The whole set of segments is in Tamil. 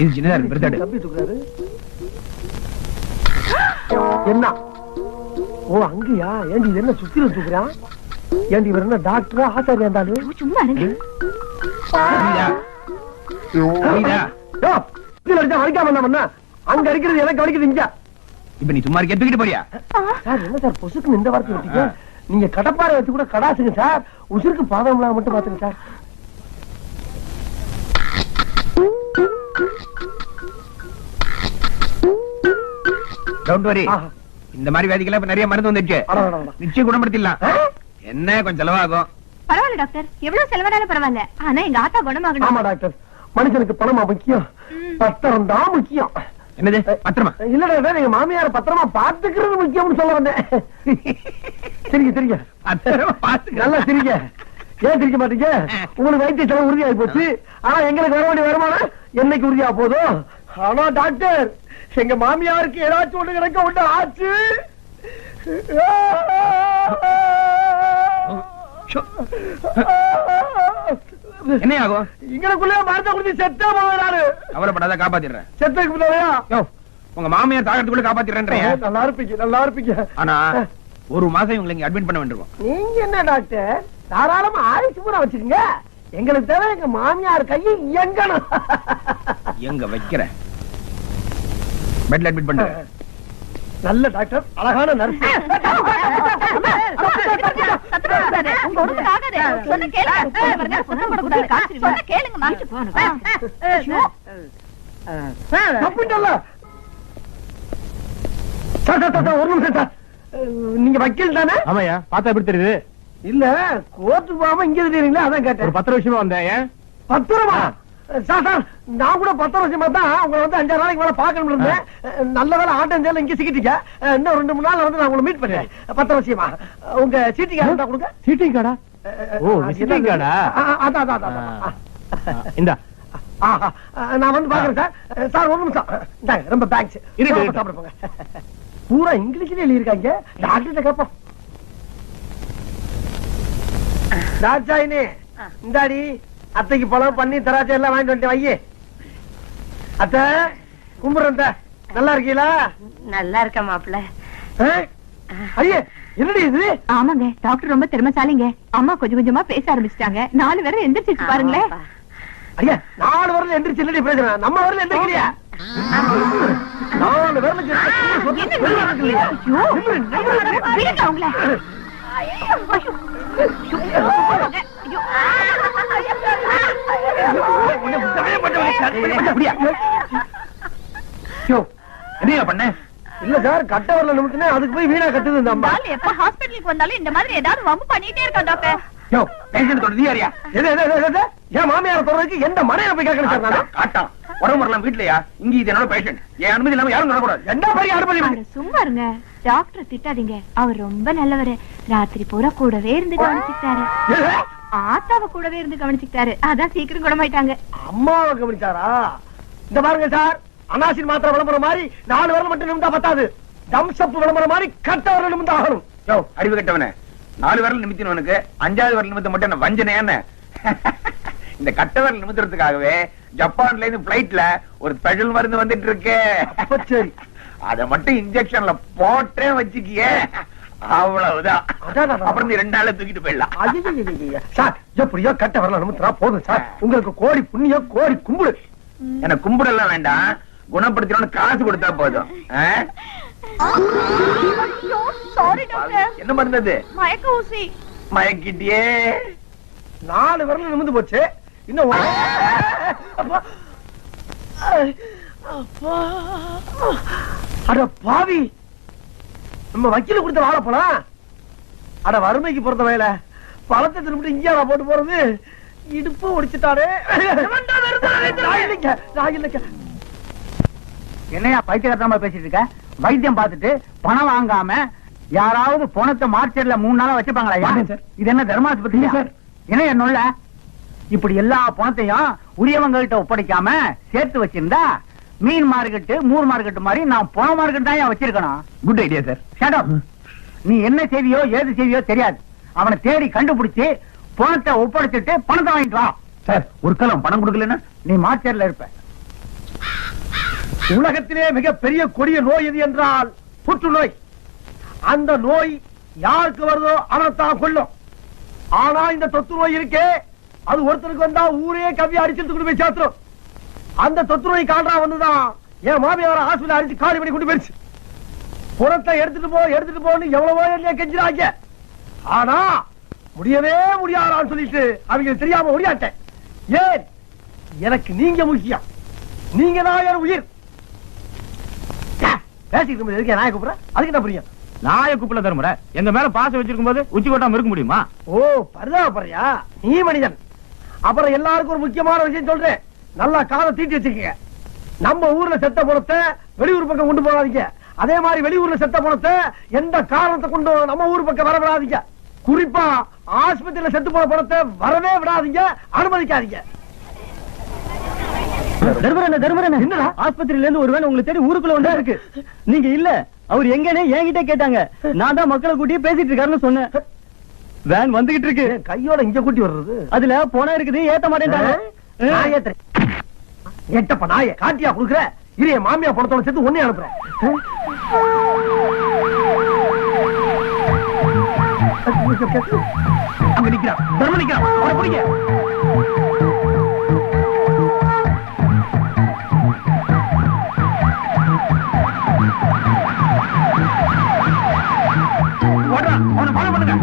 இது சின்னதா இருக்கு பெருசாடு. தம்பி தூக்குறாரு. என்ன? ஓ அங்கயா? ஏண்டி இது என்ன சுத்தில தூக்குறான்? ஏண்டி இவர் என்ன டாக்டரா ஆசாரியா இருந்தாலும்? சும்மா இருங்க. வலிக்காம என்ன அங்க இருக்கிறது எனக்கு வலிக்குது இங்க. இப்ப நீ சும்மா இருக்க தூக்கிட்டு போறியா? சார் என்ன சார் பொசுக்கு இந்த வார்த்தை வச்சீங்க? நீங்க கடப்பாறை வச்சு கூட கடாசுங்க சார். உசுருக்கு பாதம்லாம் மட்டும் பாத்துங்க சார். Don't worry. இந்த மாதிரி வியாதிக்கெல்லாம் இப்ப நிறைய மருந்து வந்துச்சு. நிச்சயம் குணப்படுத்திடலாம். என்ன கொஞ்சம் செலவாகும். பரவாயில்ல டாக்டர், எவ்வளவு செலவானாலும் பரவாயில்ல. ஆனா எங்க ஆத்தா குணமாகணும். ஆமா டாக்டர், மனுஷனுக்கு பணமா முக்கியம், பத்திரம் தான் முக்கியம். என்னது பத்திரமா? இல்ல டாக்டர், எங்க மாமியார பத்திரமா பாத்துக்கிறது முக்கியம்னு சொல்ல வந்தேன். சரிங்க சரிங்க, நல்லா சரிங்க. ஏன் சிரிக்க மாட்டீங்க? உங்களுக்கு வைத்திய செலவு உறுதியாகி போச்சு. ஆனா எங்களுக்கு வர வேண்டிய வருமானம் என்னைக்கு உறுதியா போதும்? ஆனா டாக்டர், எங்க மாமியாருக்கு ஏதாச்சும் ஒண்ணு கிடைக்க ஒண்ணு ஆச்சு. என்ன ஆகும்? இங்களுக்குள்ள மருந்த குடிச்சு செத்தா போவாரு. கவலைப்படாத, காப்பாத்திடுறேன். செத்ததுக்கு பின்னாலயா? உங்க மாமியார் தாகத்துக்குள்ள காப்பாத்திடுறேன். நல்லா இருப்பீங்க நல்லா இருப்பீங்க. ஆனா ஒரு மாசம் இவங்களை இங்க அட்மிட் பண்ண வேண்டியிருக்கும். நீங்க என்ன டாக்டர், தாராளமா ஆயுசு பூரா வச்சுக்கோங்க. எங்களுக்கு தேவை எங்க மாமியார் கையை எங்கணும். எங்க வைக்கிற பெட்ல அட்மிட் பண்றேன். நல்ல டாக்டர், அழகான நர்ஸ். ஒரு நிமிஷம் சார், நீங்க வக்கீல் தானே? ஆமாயா, பார்த்தா எப்படி தெரியுது? இல்ல கோர்ட்டு போகாம இங்க தெரியுங்களா, அதான் கேட்டேன். ஒரு 10 வருஷமா வந்தேன். ஏன் 10 ரூபா? சார் சார், நான் கூட 10 வருஷமா தான் உங்களை வந்து 5 நாளைக்கு மேல பாக்கணும் இருந்தேன். நல்ல வேலை ஆட்டம் இங்க சிக்கிட்டீங்க. இன்னும் 2-3 நாள்ல வந்து நான் உங்களை மீட் பண்ணேன். 10 வருஷமா உங்க சீட்டிங் கார்டு இருந்தா கொடுங்க. சீட்டிங் கார்டா? ஓ, விசிட்டிங் கார்டா? அதான் அதான் அதான். இந்தா நான் வந்து பாக்குறேன் சார். சார் ஒரு நிமிஷம் இந்தாங்க, ரொம்ப தேங்க்ஸ். சாப்பிட போங்க. பூரா இங்கிலீஷ்ல எழுதிருக்காங்க. டாக்டர் கேப்போம். தாட்சாயினி, இந்தாடி அத்தைக்கு பழம் பண்ணி திராட்சை எல்லாம் வாங்கிட்டு வந்து வையே. அத்தை கும்பிடுறேன். நல்லா இருக்கீங்களா? நல்லா இருக்க மாப்பிள்ள. ஐயே என்னடி இது? ஆமாங்க, டாக்டர் ரொம்ப திறமைசாலிங்க. அம்மா கொஞ்சம் கொஞ்சமா பேச ஆரம்பிச்சிட்டாங்க. 4 பேரும் எந்திரிச்சு பாருங்களேன். ஐயா 4 வரல எந்திரிச்சு இல்லடி பிரச்சனை, நம்ம வரல எந்திரிக்கலையா? 4 வரல என்ன பண்ண? இல்ல சார், கட்ட வரல நிமித்தினே அதுக்கு போய் வீணா கட்டுது இந்த அம்மா. எப்ப ஹாஸ்பிடலுக்கு வந்தாலும் இந்த மாதிரி ஏதாவது வம்பு பண்ணிட்டே இருக்கா டாக்டர். என் மாமியார சொல்றதுக்கு எந்த மனையில போய் கேட்கணும் சார்? நான் காட்டான் உடம்பு வரலாம் வீட்லயா? இங்க இது என்னோட பேஷண்ட். என் அனுமதி இல்லாம யாரும் நடக்கூடாது. என்ன பெரிய அனுமதி? சும்மா இருங்க டாக்டர், திட்டாதீங்க. அவர் ரொம்ப நல்லவரு. ராத்திரி பூரா கூடவே இருந்து கவனிச்சுட்டாரு. ஆத்தாவ கூடவே இருந்து கவனிச்சுட்டாரு. அதான் சீக்கிரம் குணமாயிட்டாங்க. அம்மாவை கவனிச்சாரா? இந்த பாருங்க சார், அனாசின் மாத்திரை விளம்பரம் மாதிரி 4 வரல மட்டும் நிமிந்தா பத்தாது. தம்சப் விளம்பரம் மாதிரி கட்ட வரல நிமிந்தா ஆகணும். அறிவு கட்டவனே, 4 வரல நிமித்தினவனுக்கு 5வது வரல நிமித்த மட்டும் என்ன வஞ்சனை? என்ன இந்த கட்ட வரல நிமித்துறதுக்காகவே ஜப்பான்ல இருந்து பிளைட்ல ஒரு ஸ்பெஷல் மருந்து வந்துட்டு இருக்கு. சரி, அத மட்டும் இன்ஜெக்ஷன்ல போட்டே வச்சுக்கியே, அவ்வளவுதான். அப்புறம் நீ 2 நாள்ல தூக்கிட்டு போயிடலாம். சார் எப்படியோ கட்ட வரல நிமித்துறா போதும் சார். உங்களுக்கு கோடி புண்ணியம், கோடி கும்பிடு. எனக்கு கும்பிடலாம் வேண்டாம், குணப்படுத்தணும்னு காசு கொடுத்தா போதும். என்ன மருந்தது? மயக்க ஊசி. மயக்கிட்டியே. 4 வரல நிமிந்து போச்சு. இன்னும் அட பாவி, நம்ம வக்கீல கொடுத்த வாழைப்பழம். அட வறுமைக்கு பொறுத்த வயல பழத்தை திரும்பிட்டு இங்கே போட்டு போறது. இடுப்பு ஒடிச்சுட்டாரு. என்னையா பைத்தியக்காரமா பேசிட்டு இருக்க? வைத்தியம் பார்த்துட்டு பணம் வாங்காம யாராவது பணத்தை மார்க்கெட்ல 3 நாளா வச்சுப்பாங்களா? இது என்ன தர்மாஸ்பத்திரி சார்? என்ன என்னுள்ள இப்படி எல்லா பணத்தையும் உரியவங்கள்ட்ட ஒப்படைக்காம சேர்த்து வச்சிருந்தா மீன் மார்க்கெட்டு, மூர் மார்க்கெட்டு மாதிரி நான் பண மார்க்கெட் தான் வச்சிருக்கணும். Good idea sir. Shut up. நீ என்ன செய்வியோ ஏது செய்வியோ தெரியாது. அவனை தேடி கண்டுபிடிச்சு பணத்தை ஒப்படைச்சிட்டு பணத்தை வாங்கிட்டு வா. சார் ஒரு காலம் பணம் கொடுக்கலன்னா நீ மார்க்கெட்ல இருப்ப. உலகத்திலே மிகப்பெரிய கொடிய நோய் எது என்றால் புற்றுநோய். அந்த நோய் யாருக்கு வருதோ அவனைத்தான் கொல்லும். ஆனா இந்த தொத்து நோய் இருக்கே, அது ஒருத்தருக்கு வந்தா ஊரே கவ்வி அடிச்சுட்டு கொண்டு போய் சேர்த்துரும். அந்த தொத்து நோய் கால்ரா வந்துதான் என் மாமியார ஹாஸ்பிட்டல் அடிச்சு காலி பண்ணி கொண்டு போயிருச்சு. புறத்தை எடுத்துட்டு போன்னு எவ்வளவோ என்னைய கெஞ்சிராங்க. ஆனா முடியவே முடியாதான்னு சொல்லிட்டு அவங்க தெரியாம முடியாட்டேன். ஏன்? எனக்கு நீங்க முக்கியம். நீங்க தான் என் உயிர். பேசிட்டு எதுக்கு நாய கூப்பிடுற? அதுக்கு என்ன புரியும்? நாய கூப்பிட தருமுறை எங்க மேல பாசம் வச்சிருக்கும் போது உச்சி கொட்டாம இருக்க முடியுமா? ஓ, பரிதாபப்படுறியா? நீ மனிதன். அப்புறம் எல்லாருக்கும் ஒரு முக்கியமான விஷயம் சொல்றேன், நல்லா காதை தீட்டி வச்சுக்கங்க. நம்ம ஊர்ல செத்த பணத்தை வெளியூர் பக்கம் கொண்டு போகாதீங்க. அதே மாதிரி வெளியூர்ல செத்த பணத்தை எந்த காரணத்தை கொண்டு நம்ம ஊர் பக்கம் வர விடாதீங்க. குறிப்பா ஆஸ்பத்திரியில செத்து போன பணத்தை வரவே விடாதீங்க, அனுமதிக்காதீங்க. என்னடா ஆஸ்பத்திரியில இருந்து ஒருவேளை உங்களை தேடி ஊருக்குள்ள வந்தா இருக்கு. நீங்க இல்ல, அவர் எங்கன்னு என்கிட்ட கேட்டாங்க. நான் தான் மக்களை கூட்டி பேசிட்டு இருக்காருன்னு சொன்னேன். வேன் வந்துகிட்டு இருக்கு. கையோட இங்க கூட்டி வர்றது, அதுல போனா இருக்குது, ஏத்த மாட்டேன்டாங்க. நான் ஏத்துறேன். எட்டப்ப நாய காட்டியா குடுக்குற? இரு, என் மாமியா பணத்தோட சேர்த்து ஒன்னே அனுப்புறேன். அங்க நிக்கிறான், தர்ம நிக்கிறான், அவனை பிடிங்க. ஓடுறான், அவனை ஃபாலோ பண்ணுங்க.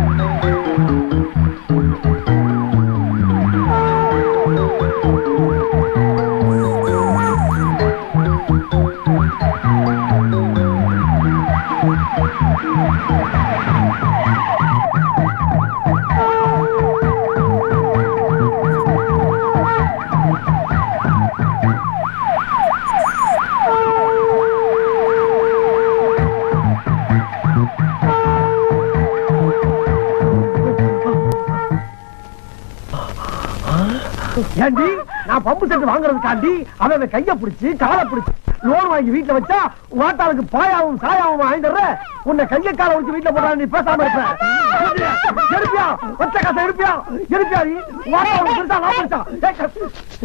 ஏண்டி, நான் பம்பு செட்டு வாங்குறதுக்காண்டி அவன் கைய பிடிச்சு காலை பிடிச்சு லோன் வாங்கி வீட்டுல வச்சா வாட்டாளுக்கு பாயாவும் சாயாவும் வாங்கிடுற. உன்னை கைய காலை வச்சு வீட்டுல போட்டா நீ பேசாம இருப்ப. எடுப்பியா? ஒற்ற காசை எடுப்பியா? எடுப்பியா? நீ வாட்டாளுக்கு பெருசா நான் பெருசா?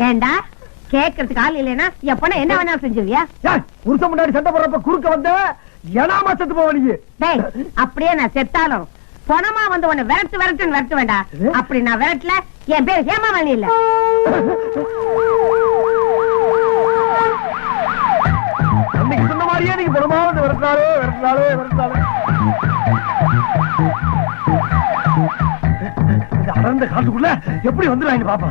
ஏண்டா கேக்குறதுக்கு ஆள் இல்லைன்னா எப்பனா என்ன வேணாலும் செஞ்சுவியா? புருஷன் முன்னாடி சண்டை போடுறப்ப குறுக்க வந்த ஏனாமா செத்து போவ நீ? டேய், அப்படியே நான் செத்தாலும் பணமா வந்து உன்னை விரட்டு வேண்டாம். அப்படி நான் விரட்டல, என் பேர் ஹேமாவாணி இல்ல. அன்னைக்கு சொன்ன மாதிரியே நீங்க பணமா வந்து விரட்டினாலே. அடர்ந்த காட்டுக்குள்ள எப்படி வந்துடுவாங்க பாப்பா.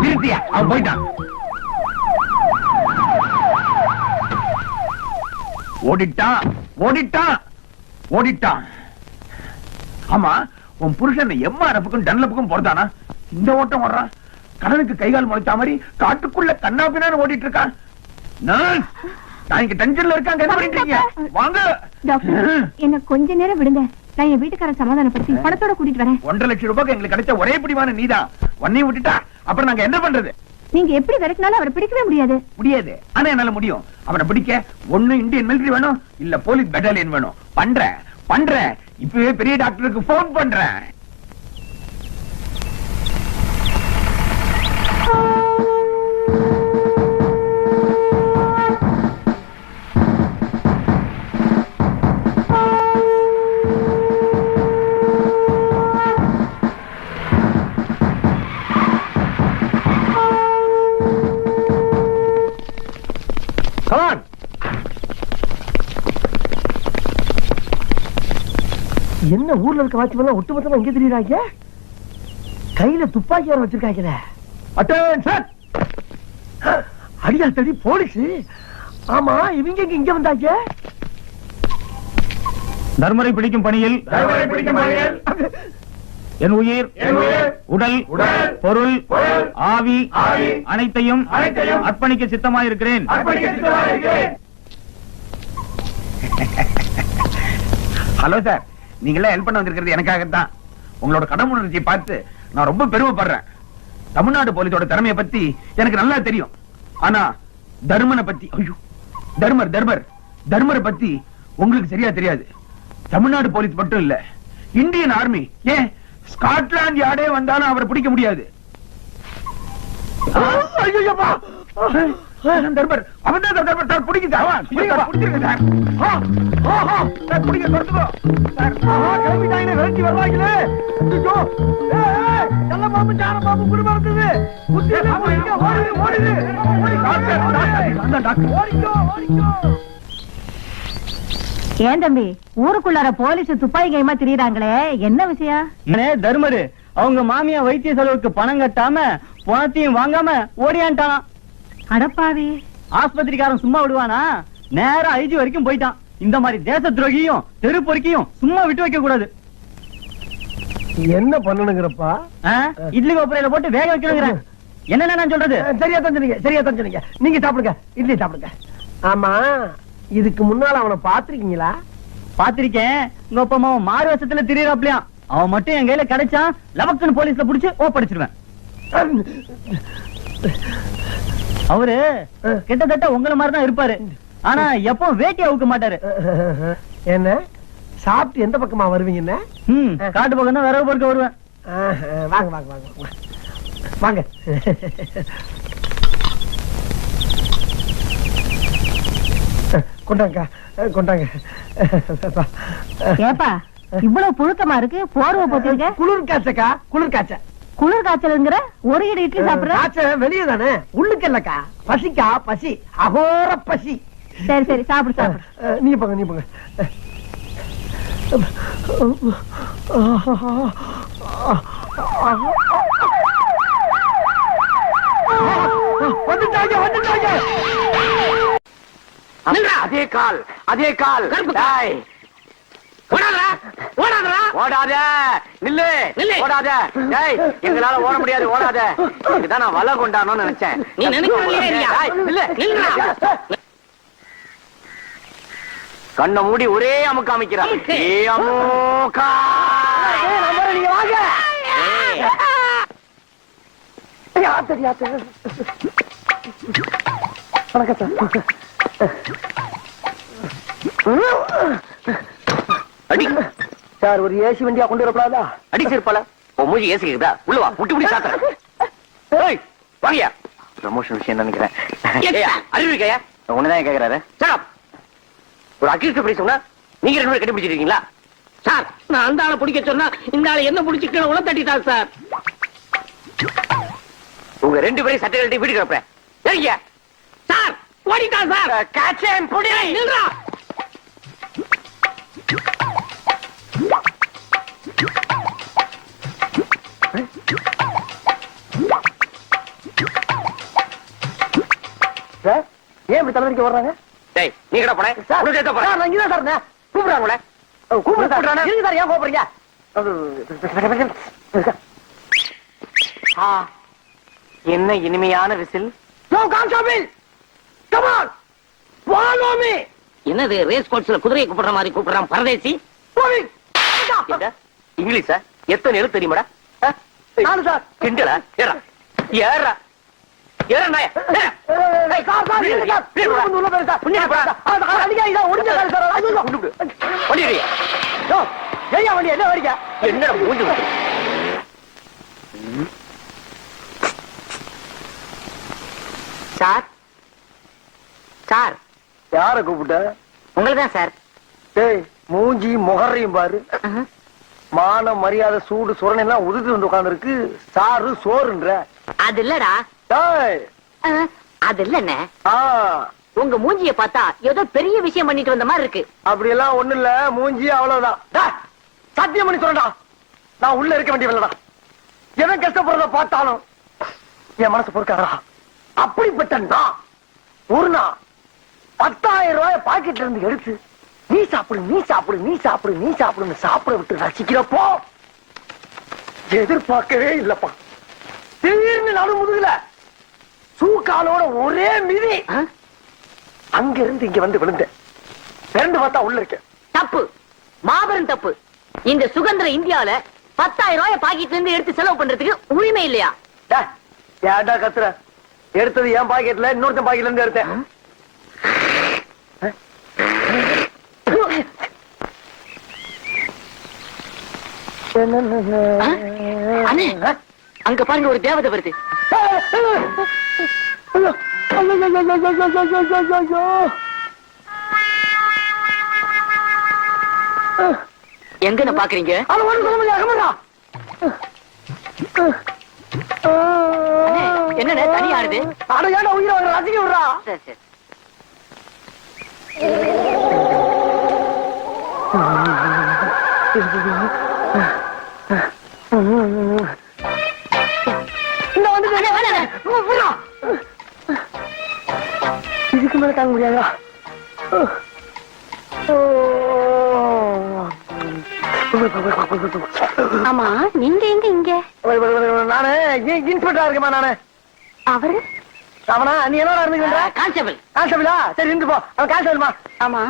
நிறுத்தியா, அவன் போயிட்டான். ஓடிட்டான். ஆமா, உன் புருஷன் எம்ஆர்எஃப்க்கும் டன்லப்புக்கும் போறதானா? இந்த ஓட்டம் ஓடுறான். கடனுக்கு கைகால் முளைச்சா மாதிரி காட்டுக்குள்ள கண்ணாபின்னு ஓடிட்டு இருக்கான். நான் இங்க டென்ஷன்ல இருக்காங்க. என்ன பண்ணிட்டு இருக்கீங்க? வாங்க டாக்டர், என்ன கொஞ்ச நேரம் விடுங்க. நான் என் வீட்டுக்காரன் சமாதானப்படுத்தி பணத்தோட கூட்டிட்டு வரேன். 1.5 லட்சம் ரூபாய்க்கு எங்களுக்கு கிடைச்ச ஒரே பிடிவான நீதான். வண்ணியை விட்டுட்டா அப்புறம் நாங்க என்ன பண்றது? நீங்க எப்படி விரட்டினாலும் அவரை பிடிக்கவே முடியாது. ஆனா என்னால முடியும். அவனை பிடிக்க ஒண்ணு இந்தியன் மிலிட்டரி வேணும், இல்ல போலீஸ் பெட்டாலியன் வேணும். பண்றேன். இப்பவே பெரிய டாக்டருக்கு போன் பண்றேன். என்ன ஊர்ல இருக்க வாட்ச்மேன் ஒட்டுமொத்தமா எங்க தெரியுறாங்க? கையில துப்பாக்கி வர வச்சிருக்காங்க. அட்டென்ஷன்! அடியா தடி போலீஸ். ஆமா, இவங்க இங்க வந்தாங்க. தர்மரை பிடிக்கும் பணியில் என் உயிர், உடல், பொருள், ஆவி அனைத்தையும் அர்ப்பணிக்க சித்தமாயிருக்கிறேன். ஹலோ சார், நீங்களே ஹெல்ப் பண்ண வந்திருக்கிறது எனக்காகத்தான். உங்களோட கடமுணர்ச்சியை பார்த்து நான் ரொம்ப பெருமைப்படுறேன். தமிழ்நாடு போலீஸோட திறமையை பத்தி எனக்கு நல்லா தெரியும். ஆனா தர்மனை பத்தி, தர்மரை பத்தி உங்களுக்கு சரியா தெரியாது. தமிழ்நாடு போலீஸ் மட்டும் இல்ல, இந்தியன் ஆர்மி. ஏன் ஸ்காட்லாந்து யார்டே வந்தாலும் அவரை பிடிக்க முடியாது. ஐயோப்பா, தர்பர் அவன் தான் தர்பர் சார். பிடிக்க சார், பிடிச்சிருங்க சார். சார் பிடிக்க கொடுத்துக்கோ சார். கிளம்பிட்டாங்க, விரட்டி வருவாங்களே. நல்ல பாம்பு சார பாம்பு குடும்பம் இருந்தது. ஏன் தம்பி ஊருக்குள்ளார போலீஸ் துப்பாக்கி கைமா திரியறாங்களே, என்ன விஷயம்? தர்மரு அவங்க மாமியா வைத்திய செலவுக்கு பணம் கட்டாம பணத்தையும் வாங்காம ஓடியான்ட்டான். அடப்பாவி, ஆஸ்பத்திரிக்காரன் சும்மா விடுவானா? நேரா ஐஜி வரைக்கும் போயிட்டான். இந்த மாதிரி தேச துரோகியும் தெரு பொறுக்கியும் சும்மா விட்டு வைக்க கூடாது. என்ன பண்ணணுங்கிறப்பா? இட்லி கோப்பரையில போட்டு வேக வைக்கணுங்கிறேன். என்ன நான் சொல்றது? சரியா தான் சொன்னீங்க, சரியா தான் சொன்னீங்க. நீங்க சாப்பிடுங்க, இட்லி சாப்பிடுங்க. ஆமா, இதுக்கு முன்னால அவனை பாத்திருக்கீங்களா? பாத்திருக்கேன். உங்க அப்பா அம்மா மாறு வருஷத்துல திரியறாப்லையா? அவன் மட்டும் என் கையில கிடைச்சான், லவக்குன்னு போலீஸ்ல புடிச்சு ஒப்படைச்சிருவேன். அவரு கிட்டத்தட்ட உங்களை மாதிரிதான் இருப்பாரு. ஆனா எப்போ வேட்டி அவுக்க மாட்டாரு. என்ன சாப்பிட்டு எந்த பக்கமா வருவீங்க? காட்டு பக்கம் தான் விறகு பொறுக்க வருவேன். வாங்க வாங்க வாங்க வாங்க. கொண்டாங்க கொண்டாங்க. ஏப்பா இவ்வளவு புழுக்கமா இருக்கு, போர்வை போட்டிருக்க? குளிர் காய்ச்சக்கா, குளிர் காய்ச்ச. குளிர் காய்ச்சலுங்கிற ஒரு இடி இட்லி சாப்பிடுற? காய்ச்ச வெளியே தானே, உள்ளுக்கு இல்லக்கா. பசிக்கா, பசி, அகோர பசி. சரி சரி, சாப்பிடு சாப்பிடு. நீங்க போங்க, நீங்க போங்க. வந்துட்டாங்க வந்துட்டாங்க. அதே கால், அதே கால். ஓடாத, நில்லு, ஓடாத. டேய், எங்களால ஓட முடியாது, ஓடாத. இதுதான் நான் வலை கொண்டாடணும்னு நினைச்சேன். நீ கண்ணை மூடி ஒரே அமுக்க அமைக்கிறான். நீங்க வாங்க. வணக்கம் சார். அடி சார், ஒரு ஏசி வண்டியா கொண்டு வரப்படாதா? அடிச்சிருப்பால. உன் மூஞ்சி ஏசி இருக்குதா? உள்ள வா, முட்டி முடி சாத்துறேன். ஏய், வாங்கயா. ப்ரமோஷன் விஷயம் நினைக்கிறேன். அறிவு இருக்கையா? உன்னதான் கேக்குறாரு. சார், ஒரு அக்யூஸ்ட் எப்படி சொன்னா நீங்க ரெண்டு பேரும் கட்டி பிடிச்சிருக்கீங்களா? சார், நான் அந்த ஆளை பிடிக்க சொன்னா இந்த ஆளை என்ன பிடிச்சிக்கணும் உள்ள தட்டிட்டார் சார். உங்க ரெண்டு பேரும் சட்டை கட்டி வீட்டுக்கு வைப்பேன். சரிங்க சார், ஓடிட்டான் சார். காச்சேன் பொடி நில்றா. சார், ஏன் இப்படி தலைவலிக்க வர்றாங்க? டேய், நீ கடை போறேன். நான் இங்கதான் சார் இருந்தேன். கூப்பிடுறாங்களே. கூப்பிடுறாங்க. இருங்க சார், ஏன் கோபுறீங்க? என்ன இனிமையான விசில். என்னது ரேஸ் கோர்ஸ்ல குதிரையை கூப்பிடுற மாதிரி கூப்பிடுறான் பரதேசி? இங்கிலீஷா? எத்தனை எழுத்து தெரியுமாடா? நானு சார். கிண்டலா? ஏறா ஏறா ஏறா நாய. என்னடா மூஞ்சி சார், சார் யார கூப்பிட்ட? உங்களதான் சார். டேய், மூஞ்சி முகரையும் பாரு. மான மரியாதை சூடு சுரணை எல்லாம் உதுத்து வந்து உட்கார்ந்து இருக்கு. சாரு சோறுன்ற. அது இல்லடா. டேய், அது இல்லண்ணே, ஆ, உங்க மூஞ்சிய பார்த்தா ஏதோ பெரிய விஷயம் பண்ணிட்டு வந்த மாதிரி இருக்கு. அப்படி எல்லாம் ஒண்ணு இல்ல, மூஞ்சி அவ்வளவுதான். டேய், சத்தியம் பண்ணி சொல்றா, நான் உள்ள இருக்க வேண்டியவளடா. எவன் கஷ்டப்படுறத பார்த்தாலும் என் மனசு பொறுக்காதா. அப்படிப்பட்ட நான் ஒரு நாள் 10,000 ரூபாய் பாக்கெட்ல இருந்து எடுத்து நீ சாப்பிடு நீ சாப்பிடு நீ சாப்பிடு நீ சாப்பிடுன்னு சாப்பிட விட்டு ரசிக்கிறப்போ எதிர்பார்க்கவே இல்லப்பா. திடீர்னு நடு முதுகுல சூக்காலோட ஒரே மிதி. அங்க இருந்து இங்க வந்து விழுந்தேன். திரண்டு பார்த்தா உள்ள இருக்க. தப்பு, மாபெரும் தப்பு. இந்த சுதந்திர இந்தியால 10,000 ரூபாய் பாக்கெட்ல இருந்து எடுத்து செலவு பண்றதுக்கு உரிமை இல்லையா? ஏன்டா கத்துற? எடுத்தது என் பாக்கெட்ல, இன்னொருத்தன் பாக்கெட்ல இருந்து எடுத்தேன். அண்ணே அங்க பாருங்க ஒரு தேவதை வருது. எங்க பாக்குறீங்க? என்ன தனி ஆடுது? உயிரை ரசிக்க விடுறா. சரி சரி. இதுக்கு மேல தாங்க முடியாதா? ஆமா நீங்க எங்க இங்க? நானு இன்ஸ்பெக்டரா இருக்கேமா நானு. அவரு அவனா நீ என்ன இருந்துக்கின்ற? கான்ஸ்டபிள். கான்ஸ்டபிளா? சரி இருந்து போ. அவன் கான்ஸ்டபிள்மா. ஆமா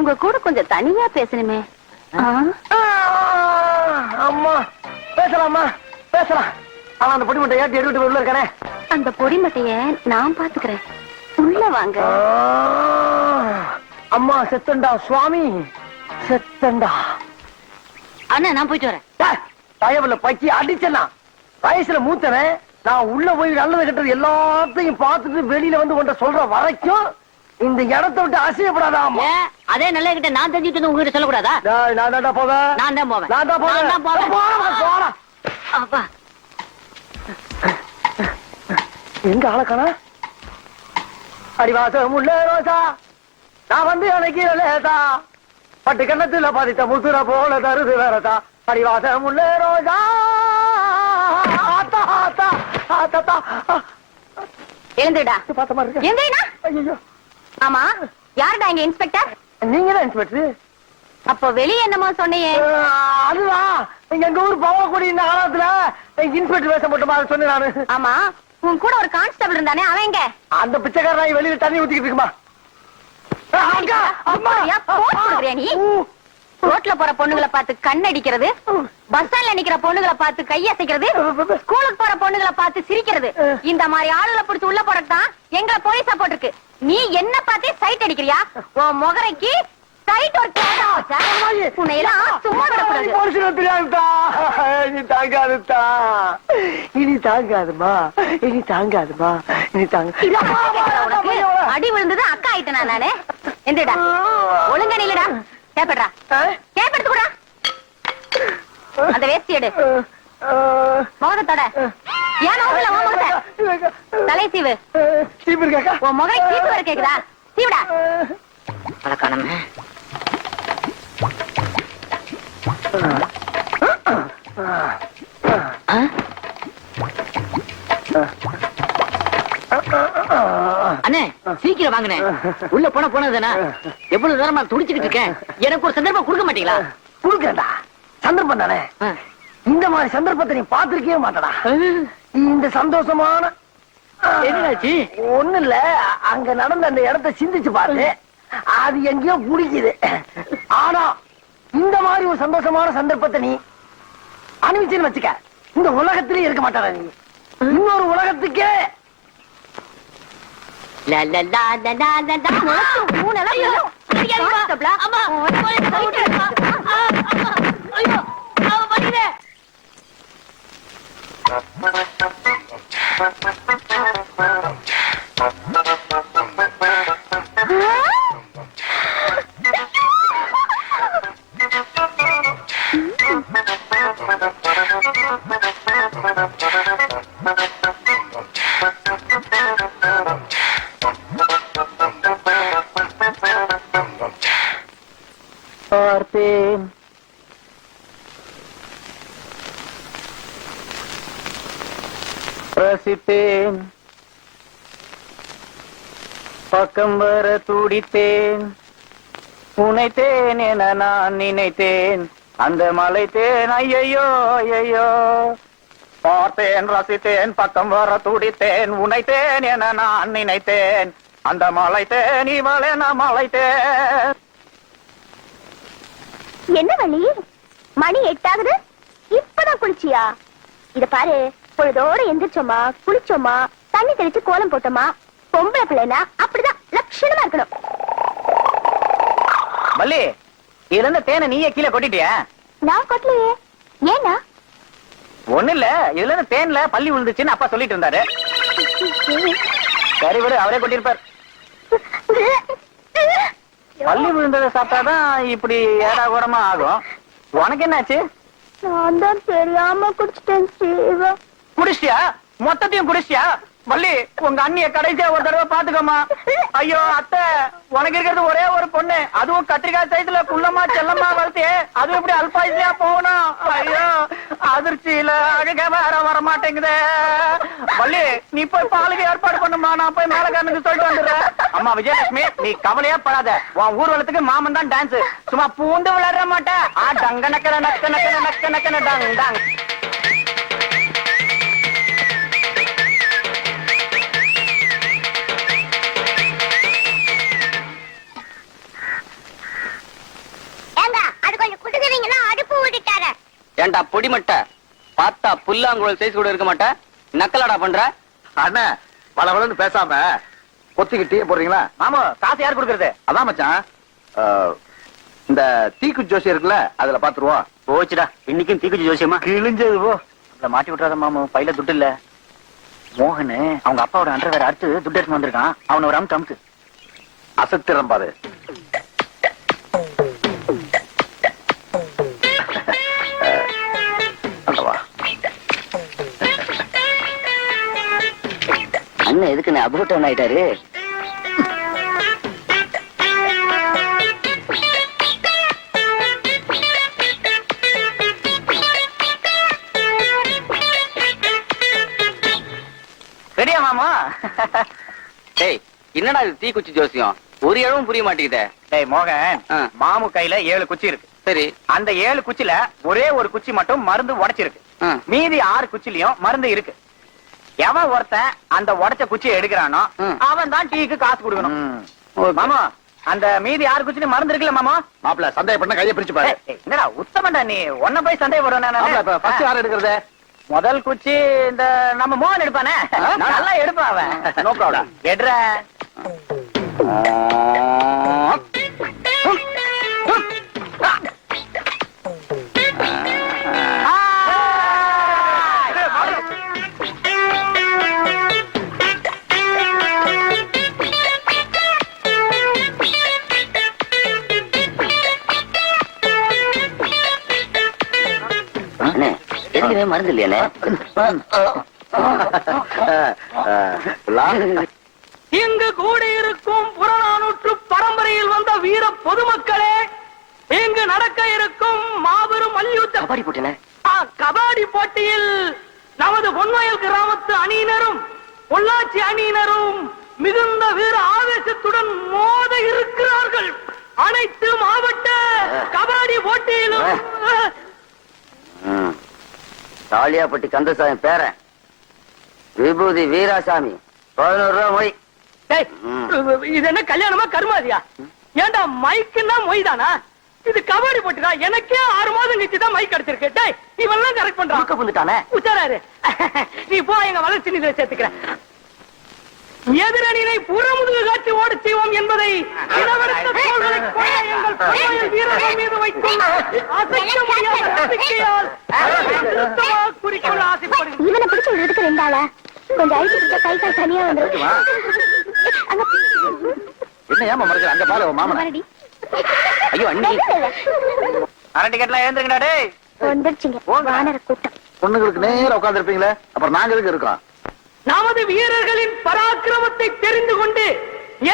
உங்க கூட கொஞ்சம் தனியா பேசணுமே. அம்மா பேசலாமா? பேசலாம். அவன் அந்த பொடி மட்டும் ஏற்றி எடுத்துட்டு உள்ள இருக்கானே. அந்த பொடி மட்டைய நான் பாத்துக்கிறேன். உள்ள வாங்க. அம்மா செத்தண்டா சுவாமி செத்தண்டா. அண்ணா நான் போயிட்டு வரேன். தயவுல பக்கி அடிச்சனா வயசுல மூத்தவன். நான் உள்ள போய் நல்லது கெட்டது எல்லாத்தையும் பார்த்துட்டு வெளியில வந்து கொண்ட சொல்ற வரைக்கும் இந்த இடத்தை விட்டு அசையப்படாதா? அதே நல்ல கிட்ட நான் தெரிஞ்சுட்டு உங்ககிட்ட சொல்லக்கூடாதா? நான் போவேன். நான் தான் போவேன். நான் தான் போவேன். அப்பா எங்க ஆளக்கானா? அடிவாசம் உள்ள ரோசா நான் வந்து அன்னைக்கு லேசா பட்டு கண்ணத்துல பாதித்த முசுர போல தருது வேறதா. அடிவாசம் உள்ள ரோசா ஆத்தா ஆத்தா ஆத்தா எழுந்துடா. பார்த்த மாதிரி இருக்கு. எங்கடா? ஐயோ ஆமா யாருடா இங்க இன்ஸ்பெக்டர்? நீங்க தான் இன்ஸ்பெக்டர். அப்போ வெளிய என்னமோ சொன்னியே? அதுதான் எங்க ஊர் போகக்கூடிய இந்த காலத்துல இன்ஸ்பெக்டர் வேஷம் போட்டுமா சொன்னேன் நானு. ஆமா உன் கூட ஒரு கான்ஸ்டபிள் இருந்தானே அவன் எங்க? அந்த பிச்சைக்காரன் வெளியில தண்ணி ஊத்திக்கிட்டு இருக்குமா? நீ ரோட்ல போற பொண்ணுகளை பார்த்து கண்ணடிக்கிறது, பஸ் ஸ்டாண்ட்ல நிக்கிற பொண்ணுகளை பார்த்து கையசைக்கிறது, ஸ்கூலுக்கு போற பொண்ணுகளை பார்த்து சிரிக்கிறது, இந்த மாதிரி ஆளுகளை பிடிச்சு உள்ள போறதுதான் எங்களை போலீஸா போட்டிருக்கு. நீ என்ன பார்த்தே சைட் அடிக்கிறியா? உன் முகரைக்கு சைட் ஒரு உன்னையெல்லாம் சும்மா விடக்கூடாது. இனி தாங்காதுதா. இனி தாங்காதுமா. இனி தாங்காதுமா. இனி தாங்க. அடி விழுந்தது அக்கா ஆயிட்டேனா நானு? எந்தடா ஒழுங்கா நில்லுடா. கேப்படா கேப்படுத்து கூட அந்த வேஸ்டி எடு. முகத்தோட ஏன் முகத்த தலை சீவு. சீப்பு இருக்காக்கா? உன் முகை சீப்பு வர கேக்குதா? சீவுடா. பழக்கானமே அண்ணே சீக்கிரம் வாங்கினே. உள்ள போனதுதானா? எவ்வளவு நேரமா துடிச்சுக்கிட்டு இருக்கேன். எனக்கு ஒரு சந்தர்ப்பம் கொடுக்க மாட்டீங்களா? குடுக்கடா. சந்தர்ப்பம் தானே. இந்த மாதிரி சந்தர்ப்பத்தை நீ பாத்திருக்கவே மாட்டடா. இந்த சந்தோஷமான என்னாச்சு? ஒண்ணு இல்ல, அங்க நடந்த அந்த இடத்தை சிந்திச்சு பாரு. அது எங்கேயோ குடிக்குது. ஆனா இந்த மாதிரி ஒரு சந்தோஷமான சந்தர்ப்பத்தை நீ அனுபவிச்சுன்னு வச்சுக்க, இந்த உலகத்திலே இருக்க மாட்டாரா நீ. இன்னொரு உலகத்துக்கே பார்த்தேன். ரசித்தேன். பக்கம் வர துடித்தேன். உனைத்தேன் என நான் நினைத்தேன். அந்த மலைத்தேன் ஐயோ ஐயோ. பார்த்தேன் ரசித்தேன் பக்கம் வர துடித்தேன். உனைத்தேன் என நான் நினைத்தேன். அந்த மலைத்தேன் இவளென மலைத்தேன். என்ன வழி? மணி 8 ஆகுது. இப்பதான் குளிச்சியா? இத பாரு, பொழுதோட எந்திரிச்சோமா, குளிச்சோமா, தண்ணி தெளிச்சு கோலம் போட்டோமா. பொம்பளை பிள்ளைனா அப்படிதான் லட்சணமா இருக்கணும். மல்லி, இதுல இருந்து தேனை நீயே கீழே கொட்டிட்டியா? நான் கொட்டலையே. ஏன்னா ஒண்ணு இல்ல இதுல இருந்து தேன்ல பள்ளி விழுந்துச்சுன்னு அப்பா சொல்லிட்டு இருந்தாரு. சரி விடு, அவரே கொட்டிருப்பார். பள்ளி விழுந்ததை சாப்பிட்டாதான் இப்படி ஏடா கூடமா ஆகும். உனக்கு என்னாச்சு? நான் தான் தெரியாம குடிச்சிட்டேன் சிவா. குடிச்சியா? மொத்தத்தையும் குடிச்சியா? வள்ளி, உங்க அண்ணிய கடைசியா ஒரு தடவை பாத்துக்கோமா. ஐயோ அத்தை, உனக்கு இருக்கிறது ஒரே ஒரு பொண்ணு, அதுவும் கத்திரிக்காய் சைஸ்ல குள்ளமா செல்லமா வளர்த்து, அதுவும் இப்படி அல்பாயுசியா போகணும். ஐயோ அதிர்ச்சியில அழுக வேற வர மாட்டேங்குதே. வள்ளி, நீ போய் பாலுக்கு ஏற்பாடு பண்ணுமா, நான் போய் மேலக்காரனுக்கு சொல்லிட்டு வந்துடுறேன். அம்மா விஜயலட்சுமி, நீ கவலையே படாத. உன் ஊர்வலத்துக்கு மாமன் தான் டான்ஸ், சும்மா பூந்து விளையாட மாட்டேன். டங்க நக்கன நக்க நக்கன நக்க நக்கன டாங் டாங். ஏண்டா பொடி மட்ட பார்த்தா புல்லாங்குழல் சைஸ் கூட இருக்க மாட்டேன், நக்கலாடா பண்ற. அண்ணா பலவளன்னு பேசாம கொத்திக்கிட்டே போடுறீங்களா? மாமா காசு யார் கொடுக்கறது? அதான் மச்சான், இந்த தீக்குச்சி ஜோசி இருக்குல்ல, அதுல பாத்துருவோம். போச்சுடா, இன்னைக்கும் தீக்குச்சி ஜோசியமா கிழிஞ்சது போ. அதுல மாட்டி விட்டுறாத மாமா, பையில துட்டு இல்ல. மோகன் அவங்க அப்பாவோட அண்டர் வேற அடுத்து துட்டு எடுத்து வந்திருக்கான், அவன ஒரு அமுக்கு அமுக்கு. அசத்திரம் பாரு. அண்ணன் எதுக்கு நான் அபூட்டம் ஆயிட்டாரு? ரெடியா மாமா? டேய், என்னடா இது தீக்குச்சி ஜோசியம்? ஒரு இடமும் புரிய மாட்டேங்குதே. டேய் மோகன், மாமு கையில 7 குச்சி இருக்கு. சரி, அந்த 7 குச்சில ஒரே ஒரு குச்சி மட்டும் மருந்து உடைச்சிருக்கு. மீதி 6 குச்சிலையும் மருந்து இருக்கு. எவன் ஒருத்தன் அந்த உடைச்ச குச்சியை எடுக்கிறானோ அவன் தான் டீக்கு காசு கொடுக்கணும். மாமா, அந்த மீதி 6 குச்சிலையும் மருந்து இருக்குல்ல மாமா? மாப்பிள்ள சந்தேகப்பட்ட கையை பிரிச்சு பாரு. என்னடா உத்தமண்டா நீ, ஒன்ன போய் சந்தேகப்படுவேன். ஃபர்ஸ்ட் யார் எடுக்கிறது? முதல் குச்சி இந்த நம்ம மோகன் எடுப்பானே, நல்லா எடுப்பான் அவன். No problem. எடுற எதுக்குமே மருந்து இல்லையானே? இங்கு கூடியிருக்கும் புறநானூற்று பரம்பரையில் வந்த வீர பொதுமக்களே, இங்கு நடக்க இருக்கும் மாபெரும் மல்யுத்த கபாடி போட்டின கபாடி போட்டியில் நமது பொன்வயல் கிராமத்து அணியினரும் பொள்ளாச்சி அணியினரும் மிகுந்த வீர ஆவேசத்துடன் மோத இருக்கிறார்கள். அனைத்து மாவட்ட கபாடி போட்டியிலும் தாலியாப்பட்டி கந்தசாமி பேரன் விபூதி வீராசாமி 11 ரூபாய் மொய். இது என்ன கல்யாணமா கருமாதியா? ஏண்டா மைக்குன்னா மொய் தானா? இது கபாடி போட்டுடா. எனக்கே 6 மாதம் கழிச்சுதான் மைக் கிடைச்சிருக்கு. டேய், இவெல்லாம் கரெக்ட் பண்றான். வந்துட்டானே உச்சாராரு, நீ போ, எங்க வளர்ச்சி நிதியில சேர்த்துக்கிறேன். எதிரணியை புறமுதுகு காட்சி ஓட செய்வோம் என்பதை இளவரசர் தோள்களை கொண்ட எங்கள் பொன்வயல் வீரர்கள் மீது வைக்கும் அசைக்க முடியாத நம்பிக்கையால் குறிக்கொள்ள ஆசைப்படுகிறேன். இவனை பிடிச்சு விடுறதுக்கு 2 ஆளா? கொஞ்சம் அழிச்சு கை கால் தனியா வந்துடும். என்ன ஏமா மறக்க? அங்க பாரு மாமன். ஐயோ அண்ணி, அரை டிக்கெட்லாம் ஏந்திருக்கா? டேய் வந்துருச்சுங்க வானர கூட்டம். பொண்ணுங்களுக்கு நேரா உட்கார்ந்து இருப்பீங்களே, அப்புறம் நாங்க எதுக்கு இருக்கோம்? நமது வீரர்களின் பராக்கிரமத்தை தெரிந்து கொண்டு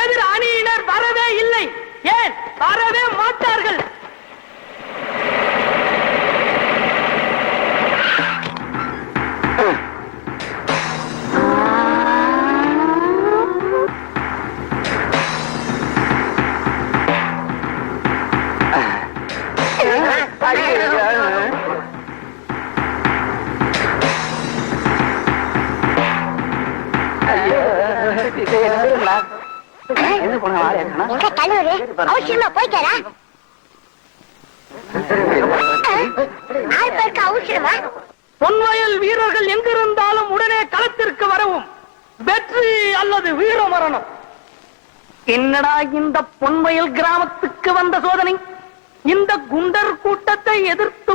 எதிர் அணியினர் வரவே இல்லை, ஏன் வரவே மாட்டார்கள். அவசியமா போய்க்காரா? அவசியமா பொன்வயல் வீரர்கள் எங்கிருந்தாலும் உடனே களத்திற்கு வரவும். வெற்றி அல்லது வீர மரணம். என்னடா இந்த பொன்வயல் கிராமத்துக்கு வந்த சோதனை? இந்த குண்டர் கூட்டத்தை எதிர்த்து